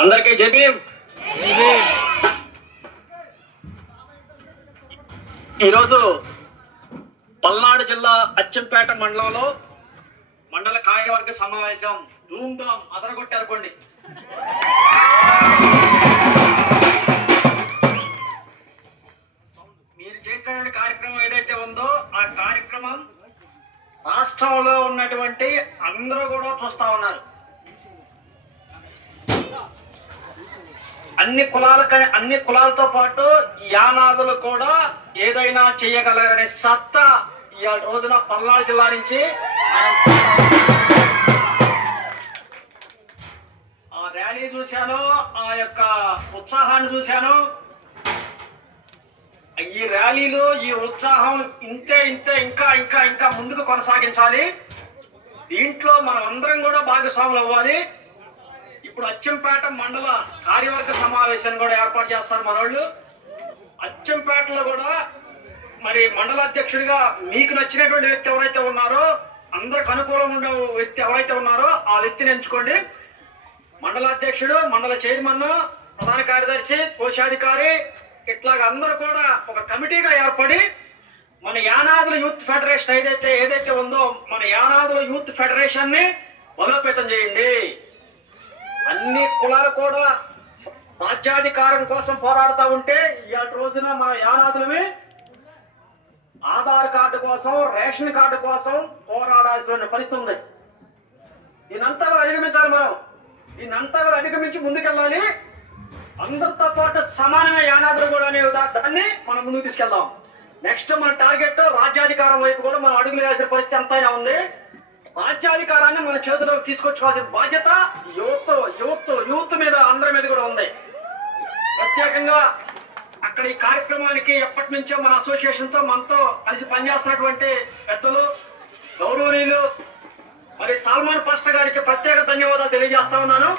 అందరికీ జై భీమ్. ఈరోజు పల్నాడు జిల్లా అచ్చంపేట మండలంలో మండల కార్యవర్గ సమావేశం ధూమ్ధాం అదరగొట్టారుకోండి. మీరు చేసిన కార్యక్రమం ఏదైతే ఉందో ఆ కార్యక్రమం రాష్ట్రంలో ఉన్నటువంటి అందరూ కూడా చూస్తా ఉన్నారు. అన్ని కులాలతో పాటు యానాదులు కూడా ఏదైనా చేయగలగనే సత్తా ఇవాళ రోజున పల్నాడు జిల్లా నుంచి ఆ ర్యాలీ చూశాను, ఆ యొక్క ఉత్సాహాన్ని చూశాను. ఈ ర్యాలీలో ఈ ఉత్సాహం ఇంతే ఇంకా ఇంకా ఇంకా ముందుకు కొనసాగించాలి. దీంట్లో మనం అందరం కూడా భాగస్వాములు అవ్వాలి. ఇప్పుడు అచ్చంపేట మండల కార్యవర్గ సమావేశాన్ని కూడా ఏర్పాటు చేస్తారు మనోళ్ళు. అచ్చంపేటలో కూడా మరి మండల అధ్యక్షుడిగా మీకు నచ్చినటువంటి వ్యక్తి ఎవరైతే ఉన్నారో, అందరికి అనుకూలంగా ఉండే వ్యక్తి ఎవరైతే ఉన్నారో ఆ వ్యక్తిని ఎంచుకోండి. మండల అధ్యక్షుడు, మండల చైర్మన్, ప్రధాన కార్యదర్శి, కోశాధికారి ఇట్లాగా అందరూ కూడా ఒక కమిటీగా ఏర్పడి మన యానాదుల యూత్ ఫెడరేషన్ ఏదైతే ఉందో మన యానాదుల యూత్ ఫెడరేషన్ ని బలోపేతం చేయండి. అన్ని కులాలు కూడా రాజ్యాధికారం కోసం పోరాడుతూ ఉంటే ఇవాళ రోజున మన యానాదులమే ఆధార్ కార్డు కోసం, రేషన్ కార్డు కోసం పోరాడాల్సిన పరిస్థితి ఉంది. దీనంతా కూడా అధిగమించాలి. దీనంతా కూడా అధిగమించి ముందుకెళ్ళాలి. అందరితో పాటు సమానమైన యానాదులు కూడా అనే దాన్ని మనం ముందుకు తీసుకెళ్దాం. నెక్స్ట్ మన టార్గెట్ రాజ్యాధికారం వైపు కూడా మనం అడుగులు వేసిన పరిస్థితి ఎంతైనా ఉంది. రాజ్యాధికారాన్ని మన చేతిలోకి తీసుకొచ్చుకోవాల్సిన బాధ్యత యూత్ మీద అందరి మీద కూడా ఉంది. ప్రత్యేకంగా అక్కడ ఈ కార్యక్రమానికి ఎప్పటి నుంచో మన అసోసియేషన్ తో మనతో కలిసి పనిచేస్తున్నటువంటి పెద్దలు, గౌరవనీయులు మరి సల్మాన్ పాస్టర్ గారికి ప్రత్యేక ధన్యవాదాలు తెలియజేస్తా ఉన్నాను.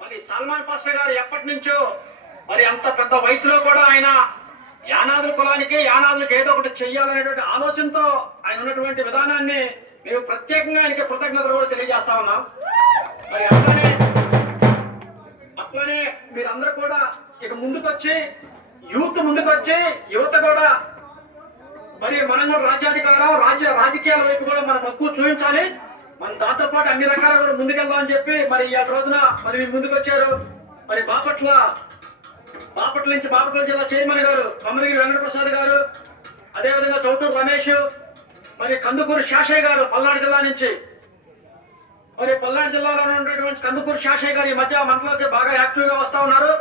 మరి సల్మాన్ పాస్టర్ గారు ఎప్పటి నుంచో మరి అంత పెద్ద వయసులో కూడా ఆయన యానాదుల కులానికి, యానాదులకు ఏదో ఒకటి చెయ్యాలనేటువంటి ఆలోచనతో ఆయన ఉన్నటువంటి విధానాన్ని మేము ప్రత్యేకంగా ఆయనకి కృతజ్ఞతలు కూడా తెలియజేస్తా ఉన్నాం. మరి అట్లనే మీరందరూ కూడా ఇక ముందుకొచ్చి యువత కూడా మరి మనం కూడా రాజ్యాధికారం, రాజకీయాల వైపు కూడా మనం మక్కువ చూపించాలి. మనం దాంతో పాటు అన్ని రకాలు కూడా ముందుకెళ్దాం అని చెప్పి మరి ఈ రోజున మరి మీరు ముందుకు వచ్చారు. మరి బాపట్ల జిల్లా చైర్మన్ గారు కమ్మగిరి వెంకటప్రసాద్ గారు, అదేవిధంగా చౌటూరు రమేష్, మరి కందుకూరు శాషయ్య గారు పల్నాడు జిల్లా నుంచి, మరి పల్నాడు జిల్లాలో ఉన్నటువంటి కందుకూరు శాషయ్య గారు ఈ మధ్య మనలోకి బాగా యాక్టివ్ గా వస్తా ఉన్నారు.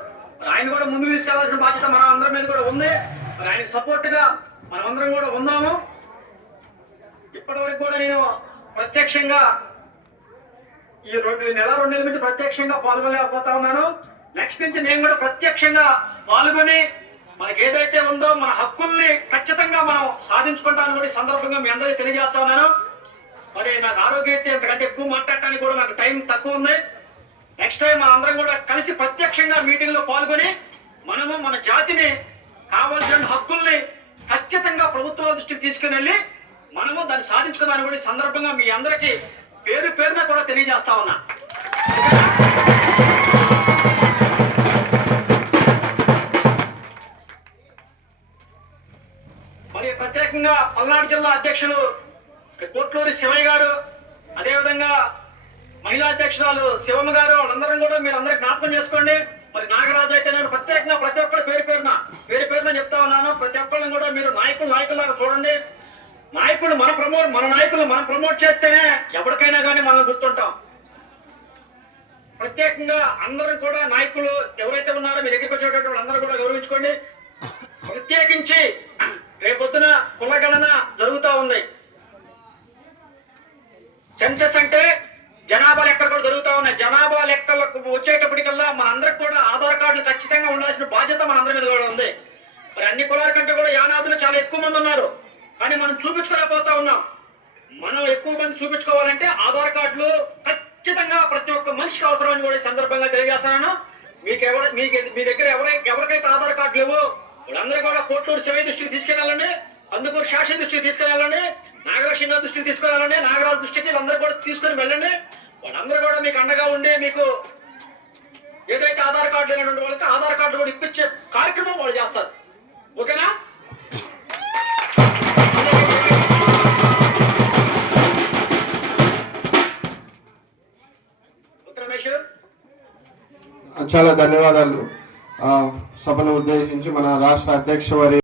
ఆయన కూడా ముందుకు తీసుకెళ్లాల్సిన బాధ్యత మన అందరి మీద కూడా ఉంది. మరి ఆయనకు సపోర్ట్ గా మనం అందరం కూడా ఉన్నాము. ఇప్పటి వరకు కూడా నేను ప్రత్యక్షంగా ఈ నెల 2 నెలల నుంచి ప్రత్యక్షంగా పాల్గొనలేకపోతా ఉన్నాను. నెక్స్ట్ నుంచి నేను కూడా ప్రత్యక్షంగా పాల్గొని మనకి ఏదైతే ఉందో మన హక్కుల్ని ఖచ్చితంగా మనం సాధించుకుంటాను కూడా సందర్భంగా మీ అందరికీ తెలియజేస్తా ఉన్నాను. మరి నాకు ఆరోగ్యం ఎంతకంటే ఎక్కువ మాట్లాడటానికి కూడా నాకు టైం తక్కువ ఉంది. నెక్స్ట్ టైం మన అందరం కూడా కలిసి ప్రత్యక్షంగా మీటింగ్ లో పాల్గొని మనము మన జాతిని కావాల్సిన హక్కుల్ని ఖచ్చితంగా ప్రభుత్వ దృష్టికి తీసుకుని వెళ్ళి మనము దాన్ని సాధించుకున్నాను కూడా సందర్భంగా మీ అందరికీ పేరున కూడా తెలియజేస్తా ఉన్నా. మరి ప్రత్యేకంగా పల్నాడు జిల్లా అధ్యక్షులు కోట్లూరి శివయ్య గారు, అదేవిధంగా మహిళా అధ్యక్షురాలు శివమ్మ గారు, వాళ్ళందరం కూడా మీరు అందరికి జ్ఞాపకం చేసుకోండి. మరి నాగరాజు అయితే నేను ప్రత్యేకంగా ప్రతి ఒక్కరు పేరు పేరున చెప్తా ఉన్నాను. ప్రతి ఒక్కరిని కూడా మీరు నాయకులాగా చూడండి. మన నాయకులు మనం ప్రమోట్ చేస్తేనే ఎవరికైనా కానీ మనం గుర్తుంటాం. ప్రత్యేకంగా అందరం కూడా నాయకులు ఎవరైతే ఉన్నారో మీ దగ్గరికి వచ్చేటటువంటి వాళ్ళందరూ కూడా గౌరవించుకోండి. ప్రత్యేకించి రేపొద్దున కులగణన జరుగుతూ ఉంది. సెన్సెస్ అంటే జనాభా లెక్కలు కూడా జరుగుతూ ఉన్నాయి. జనాభా లెక్కలకు వచ్చేటప్పటికల్లా మనందరికి కూడా ఆధార్ కార్డులు ఖచ్చితంగా ఉండాల్సిన బాధ్యత మనందరి మీద కూడా ఉంది. మరి అన్ని కులాల కంటే కూడా యానాదులు చాలా ఎక్కువ మంది ఉన్నారు. కానీ మనం చూపించుకోలేకపోతా ఉన్నాం. మనం ఎక్కువ మంది చూపించుకోవాలంటే ఆధార్ కార్డులు ఖచ్చితంగా ప్రతి ఒక్క మనిషికి అవసరమని కూడా సందర్భంగా తెలియజేస్తున్నాను. మీ దగ్గర ఎవరికైతే ఆధార్ కార్డు లేవో వాళ్ళందరూ కూడా కోట్లూరు శివయ్య దృష్టికి తీసుకెళ్ళాలండి, అందుకూరు శాసన దృష్టికి తీసుకెళ్ళాలండి, నాగలక్ష్మి గారి దృష్టికి తీసుకురావాలండి. నాగరాజు దృష్టికి వీళ్ళందరూ కూడా తీసుకుని వెళ్ళండి. వాళ్ళందరూ కూడా మీకు అండగా ఉండి మీకు ఏదైతే ఆధార్ కార్డు లేనటువంటి వాళ్ళకి ఆధార్ కార్డు కూడా ఇప్పించే కార్యక్రమం వాళ్ళు చేస్తారు. ఓకేనా? రమేష్, చాలా ధన్యవాదాలు. సభను ఉద్దేశించి మన రాష్ట్ర అధ్యక్ష వారి